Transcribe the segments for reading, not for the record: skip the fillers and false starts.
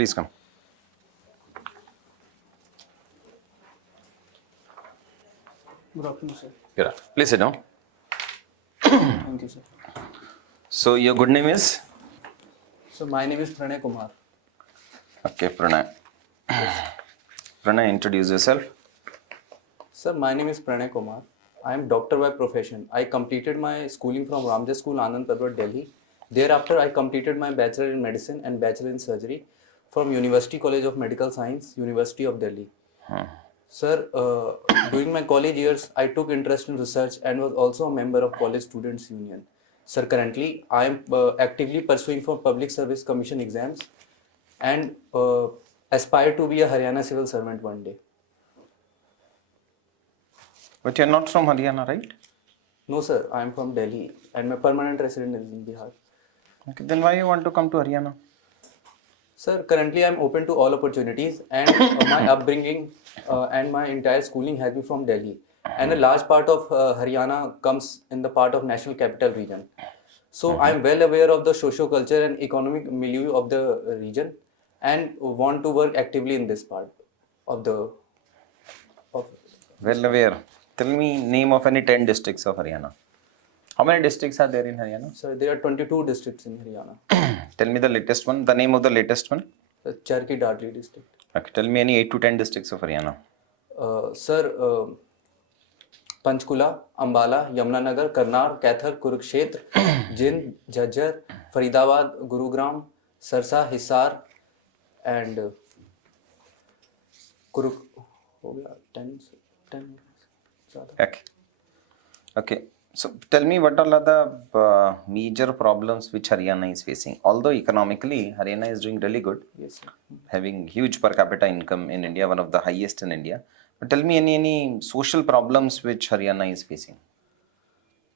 Please come. Good afternoon, sir. Good. Please sit down. Thank you, sir. So your good name is? So my name is Kumar. Okay, Pranay. Pranay, introduce yourself. Sir, my name is Kumar. I am doctor by profession. I completed my schooling from Ramjas School, Anand Parbat, Delhi. Thereafter, I completed my bachelor in medicine and bachelor in surgery from University College of Medical Science, University of Delhi. Sir, during my college years, I took interest in research and was also a member of College Students Union. Sir, currently, I am actively pursuing for Public Service Commission exams and aspire to be a Haryana civil servant one day. But you're not from Haryana, right? No, sir, I am from Delhi and my permanent resident is in Bihar. Okay, then why you want to come to Haryana? Sir, currently I am open to all opportunities and my upbringing and my entire schooling has been from Delhi. And a large part of Haryana comes in the part of National Capital Region. So I am well aware of the socio-culture and economic milieu of the region and want to work actively in this part of the... Well aware. Tell me name of any 10 districts of Haryana. How many districts are there in Haryana? Sir, there are 22 districts in Haryana. Tell me the latest one, the name of the latest one. The Charki Dadri district. Okay, tell me any 8 to 10 districts of Haryana. Sir, Panchkula, Ambala, Yamunanagar, Karnar, Kaithal, Kurukshetra, Jind, Jhajjar, Faridabad, Gurugram, Sarsa, Hisar, and Kuruk. हो गया 10. Okay. Okay. So tell me what all are the major problems which Haryana is facing. Although economically Haryana is doing really good, Yes, sir. having huge per capita income in India, one of the highest in India. But tell me any social problems which Haryana is facing.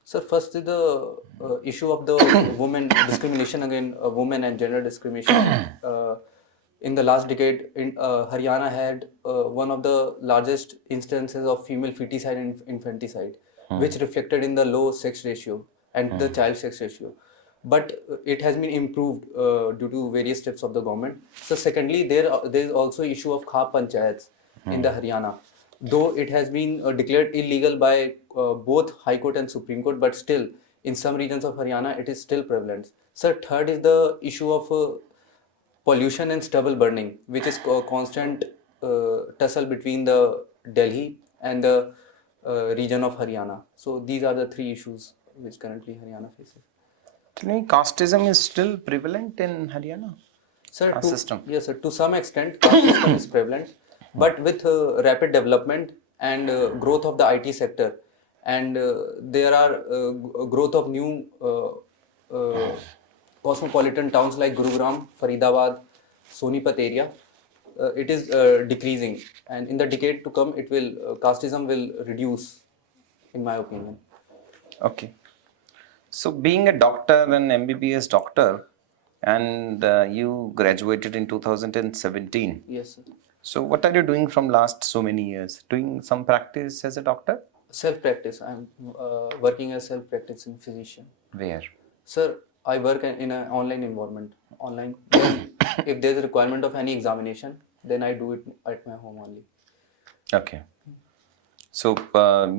Sir, first is the issue of the women discrimination against women and gender discrimination. In the last decade, Haryana had one of the largest instances of female feticide and infanticide, which reflected in the low sex ratio and the child sex ratio. But it has been improved due to various steps of the government. So secondly, there is also issue of Khap Panchayats in the Haryana. Though it has been declared illegal by both High Court and Supreme Court, but still in some regions of Haryana it is still prevalent. Sir, third is the issue of pollution and stubble burning, which is a constant tussle between the Delhi and the region of Haryana. So these are the three issues which currently Haryana faces. Tell me, casteism is still prevalent in Haryana? Sir, System. yes, sir. To some extent, caste system is prevalent, but with rapid development and growth of the IT sector, and there are growth of new cosmopolitan towns like Gurugram, Faridabad, Sonipat area, it is decreasing, and in the decade to come, it will casteism will reduce, in my opinion. Okay. So being a doctor, an MBBS doctor, and you graduated in 2017. Yes, sir. So what are you doing from last so many years? Doing some practice as a doctor? Self-practice. I am working as self-practicing physician. Where? Sir, I work in an online environment. Online. If there is a requirement of any examination, then I do it at my home only. Okay. So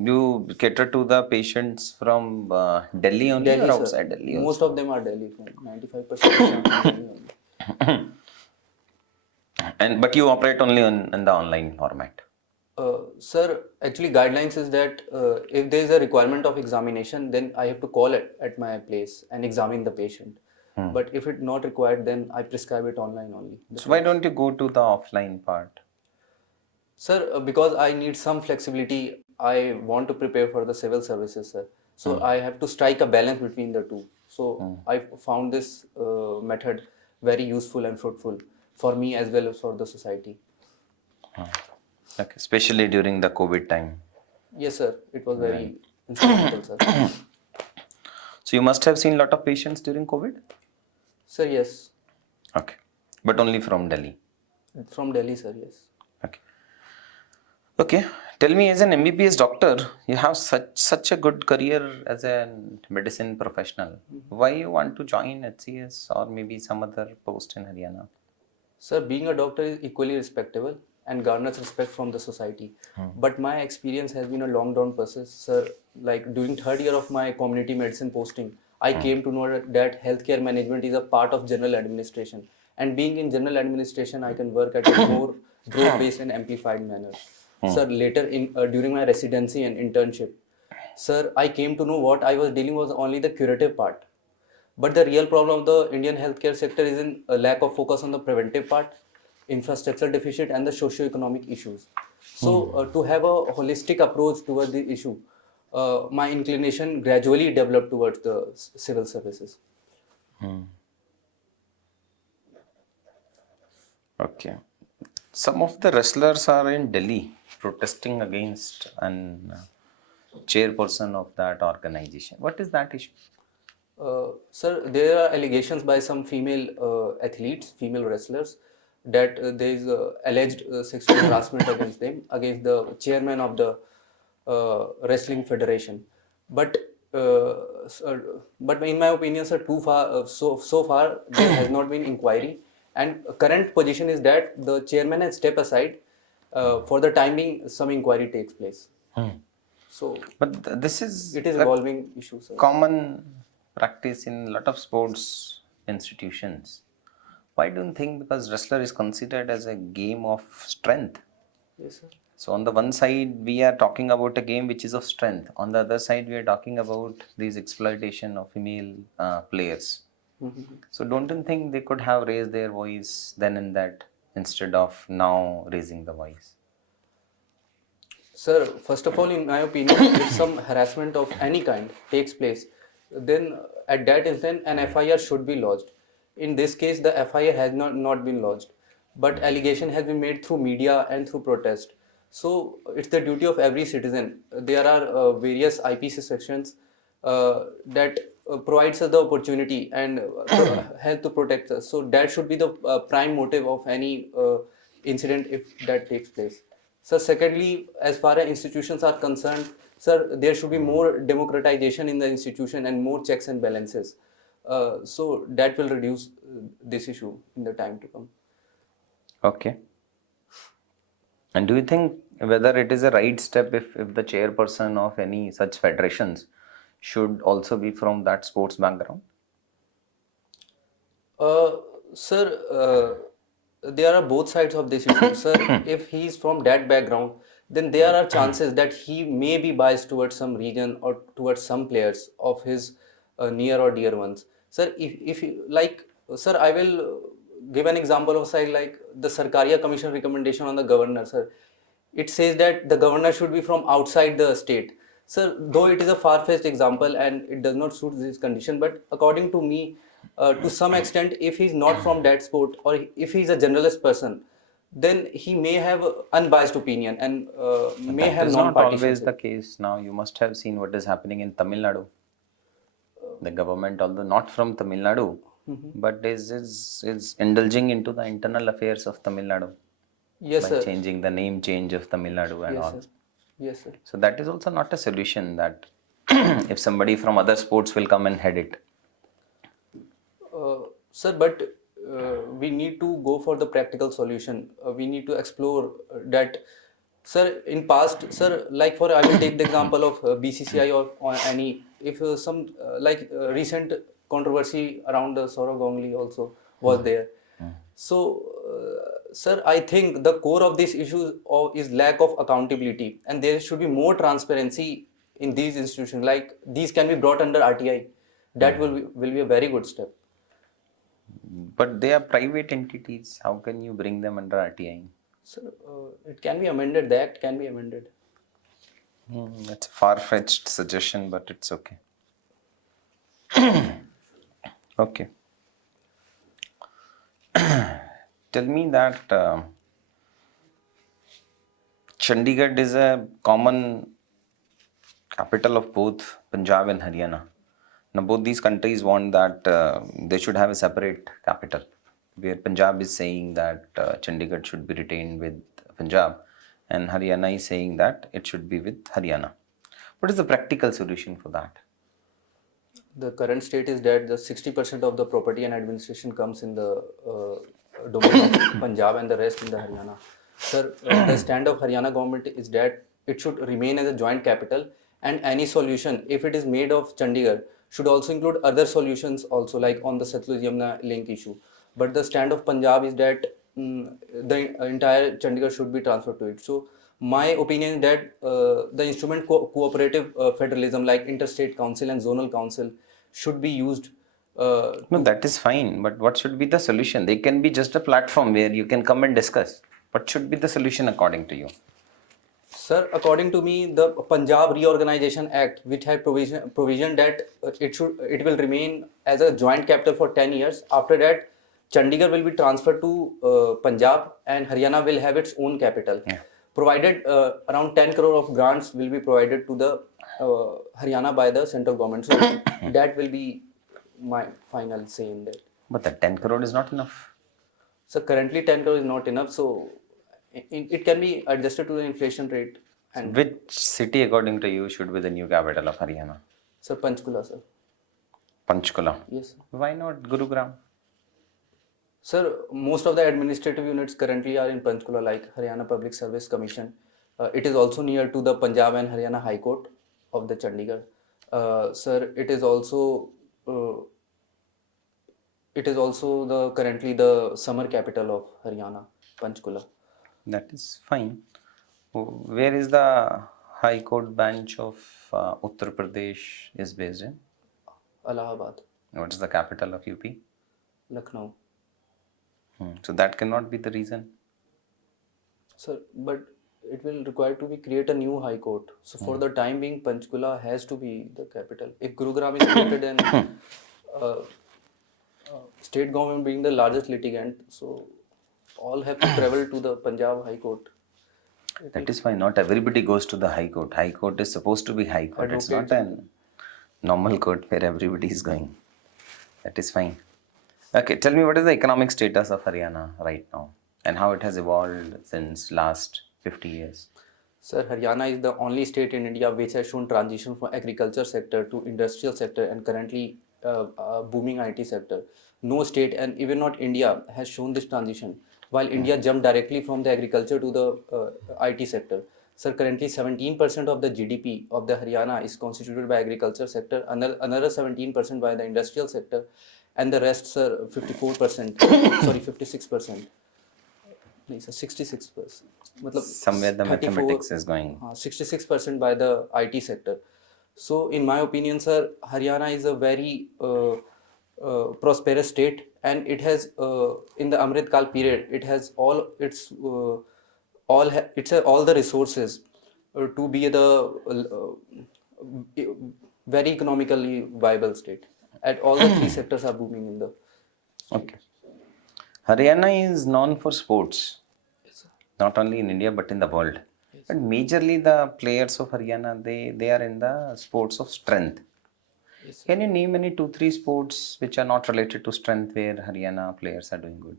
you cater to the patients from Delhi only Delhi, or sir. outside Delhi? Most of them are Delhi. 95% are Delhi only. But you operate only in the online format. Sir, actually guidelines is that if there is a requirement of examination, then I have to call it at my place and examine the patient. But if it's not required, then I prescribe it online only. So why don't you go to the offline part? Sir, because I need some flexibility, I want to prepare for the civil services, sir. So I have to strike a balance between the two. So I found this method very useful and fruitful for me as well as for the society. Okay, especially during the COVID time. Yes, sir. It was very instrumental, sir. So you must have seen a lot of patients during COVID? Sir, yes. Okay. But only from Delhi? From Delhi, sir, yes. Okay. Okay. Tell me, as an MBBS doctor, you have such a good career as a medicine professional. Why you want to join HCS or maybe some other post in Haryana? Sir, being a doctor is equally respectable and garners respect from the society. But my experience has been a long down process, sir. Like during third year of my community medicine posting, I came to know that healthcare management is a part of general administration. And being in general administration, I can work at a more broad-based and amplified manner. Sir, later in during my residency and internship, sir, I came to know what I was dealing was only the curative part. But the real problem of the Indian healthcare sector is in a lack of focus on the preventive part, infrastructure deficit, and the socio-economic issues. So, to have a holistic approach towards the issue, my inclination gradually developed towards the civil services. Okay. Some of the wrestlers are in Delhi protesting against an chairperson of that organization. What is that issue? Sir, there are allegations by some female athletes, female wrestlers, that there is alleged sexual harassment against them, against the chairman of the wrestling federation. But but in my opinion, sir, too far so far there has not been inquiry, and current position is that the chairman has stepped aside. For the time being, some inquiry takes place. So But this is it is a evolving issue, sir. common practice in a lot of sports institutions. Why don't you think? Because wrestler is considered as a game of strength. Yes, sir. So on the one side, we are talking about a game which is of strength. On the other side, we are talking about these exploitation of female players. So don't you think they could have raised their voice then and that instead of now raising the voice? Sir, first of all, in my opinion, if some harassment of any kind takes place, then at that instant an FIR should be lodged. In this case, the FIR has not been lodged, but allegation has been made through media and through protest. So it's the duty of every citizen. There are various IPC sections that provides us the opportunity and help to protect us. So that should be the prime motive of any incident if that takes place. So secondly, as far as institutions are concerned, sir, there should be more democratization in the institution and more checks and balances. So that will reduce this issue in the time to come. Okay. And do you think whether it is a right step if the chairperson of any such federations should also be from that sports background? Sir, there are both sides of this issue. Sir, if he is from that background, then there are chances that he may be biased towards some region or towards some players of his near or dear ones. Sir, if you, like, sir, I will give an example of say like the Sarkaria Commission recommendation on the governor, sir. It says that the governor should be from outside the state. Sir, though it is a far-fetched example and it does not suit this condition, but according to me, to some extent, if he's not from that sport or if he's a generalist person, then he may have unbiased opinion and may That have is not always non-partisanship. the case now. You must have seen what is happening in Tamil Nadu. The government, although not from Tamil Nadu, but is indulging into the internal affairs of Tamil Nadu Yes, by sir. changing the name change of Tamil Nadu and Yes, all. sir. Yes, sir. So that is also not a solution that if somebody from other sports will come and head it. Sir, but we need to go for the practical solution. We need to explore that. Sir, in past, sir, like for I will take the example of BCCI or any, if some recent controversy around the Saurav Ganguly also was there. So, sir, I think the core of this issue is lack of accountability, and there should be more transparency in these institutions. Like these can be brought under RTI. That will be a very good step. But they are private entities. How can you bring them under RTI? Sir, it can be amended. The act can be amended. That's a far-fetched suggestion, but it's okay. Okay. Tell me that Chandigarh is a common capital of both Punjab and Haryana. Now, both these countries want that they should have a separate capital, where Punjab is saying that Chandigarh should be retained with Punjab, and Haryana is saying that it should be with Haryana. What is the practical solution for that? The current state is that the 60% of the property and administration comes in the domain of Punjab and the rest in the Haryana. Sir, the stand of Haryana government is that it should remain as a joint capital, and any solution, if it is made of Chandigarh, should also include other solutions also, like on the Satluj Yamuna link issue. But the stand of Punjab is that the entire Chandigarh should be transferred to it. So my opinion is that the instrument cooperative federalism, like interstate council and zonal council, should be used. No, that is fine, but what should be the solution? They can be just a platform where you can come and discuss. What should be the solution according to you? Sir, according to me, the Punjab Reorganization Act, which had provision that it will remain as a joint capital for 10 years. After that, Chandigarh will be transferred to Punjab, and Haryana will have its own capital. Yeah. Provided around 10 crore of grants will be provided to the Haryana by the central government. So that will be my final say in that. But the 10 crore is not enough. So currently 10 crore is not enough. So it can be adjusted to the inflation rate. And Which city, according to you, should be the new capital of Haryana? Sir, Panchkula, sir. Panchkula. Yes, sir. Why not Gurugram? Sir, most of the administrative units currently are in Panchkula, like Haryana Public Service Commission. It is also near to the Punjab and Haryana High Court of the Chandigarh. Sir, it is also currently the summer capital of Haryana, Panchkula. That is fine. Where is the High Court bench of Uttar Pradesh is based in? Allahabad, What is the capital of UP? Lucknow. So that cannot be the reason. Sir, but it will require to be create a new high court. So for the time being, Panchkula has to be the capital. If Gurugram is created, then state government being the largest litigant, so all have to travel to the Punjab High Court. That is fine. Not everybody goes to the High Court. High Court is supposed to be High Court. It's not a normal court where everybody is going. That is fine. Okay, tell me, what is the economic status of Haryana right now and how it has evolved since last 50 years? Sir, Haryana is the only state in India which has shown transition from agriculture sector to industrial sector and currently booming IT sector. No state, and even not India, has shown this transition. While India jumped directly from the agriculture to the IT sector. Sir, currently 17% of the GDP of the Haryana is constituted by agriculture sector, another 17% by the industrial sector, and the rest, sir, 54%, sorry, 56%. No, sir, 66%. Matlab, Somewhere the 34, mathematics is going. 66% by the IT sector. So, in my opinion, sir, Haryana is a very prosperous state, and it has, in the Amrit Kal period, it has all its all the resources to be the very economically viable state. And all the three sectors are booming in the. Okay. Haryana is known for sports, Yes, sir. not only in India but in the world. Yes. But majorly the players of Haryana, they are in the sports of strength. Yes, sir. Can you name any 2-3 sports which are not related to strength where Haryana players are doing good?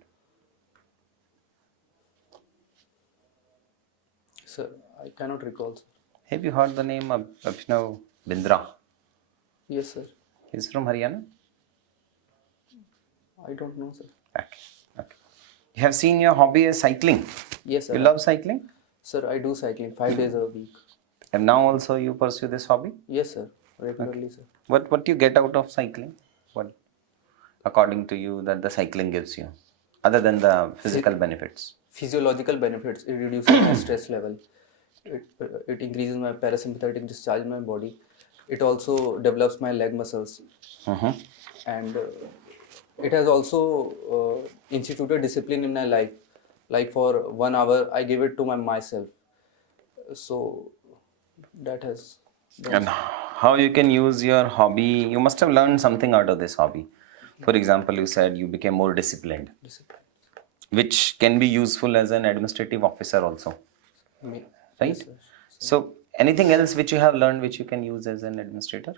Sir, I cannot recall, sir. Have you heard the name of Abhinav Bindra? Yes, sir. He's from Haryana? I don't know, sir. Okay. Okay. You have seen your hobby as cycling. Yes, sir. You love cycling? Sir, I do cycling 5 days a week. And now also you pursue this hobby? Yes, sir. Regularly, sir. What do you get out of cycling? What, according to you, that the cycling gives you, other than the physical benefits? Physiological benefits. It reduces my stress level. It increases my parasympathetic discharge in my body. It also develops my leg muscles. And it has also instituted discipline in my life. Like for 1 hour, I give it to myself. So that has. And how you can use your hobby? You must have learned something out of this hobby. For example, you said you became more disciplined, Discipline. which can be useful as an administrative officer also, Me- right? Yes, sir. So anything else which you have learned which you can use as an administrator?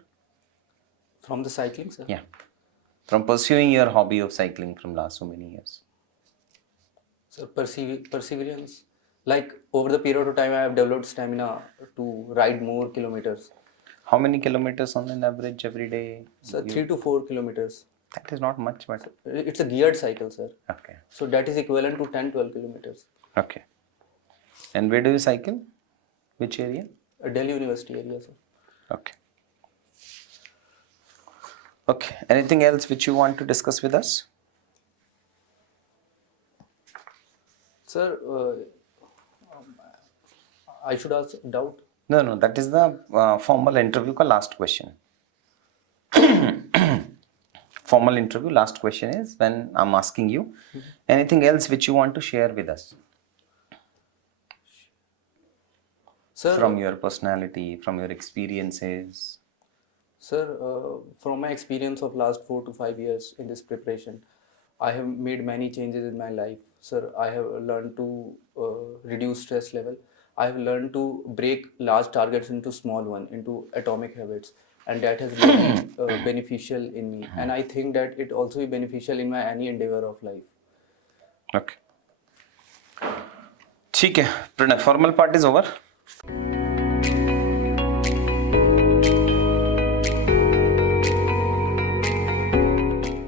From the cycling, sir? Yeah. From pursuing your hobby of cycling from last so many years. So perseverance. Like over the period of time, I have developed stamina to ride more kilometers. How many kilometers on an average every day? So 3 to 4 kilometers. That is not much, but It's a geared cycle, sir. okay. So that is equivalent to 10-12 kilometers. Okay. And where do you cycle? Which area? Delhi University area, sir. Okay. Okay. Anything else which you want to discuss with us? Sir, I should ask doubt. No, that is the formal interview ka last question. Formal interview last question is when I'm asking you anything else which you want to share with us Sir, from your personality, from your experiences. Sir, from my experience of last 4 to 5 years in this preparation, I have made many changes in my life. Sir, I have learned to reduce stress level. I have learned to break large targets into small one, into atomic habits, and that has been beneficial in me. And I think that it also be beneficial in my any endeavor of life. Okay. ठीक है, Pranay, formal part is over.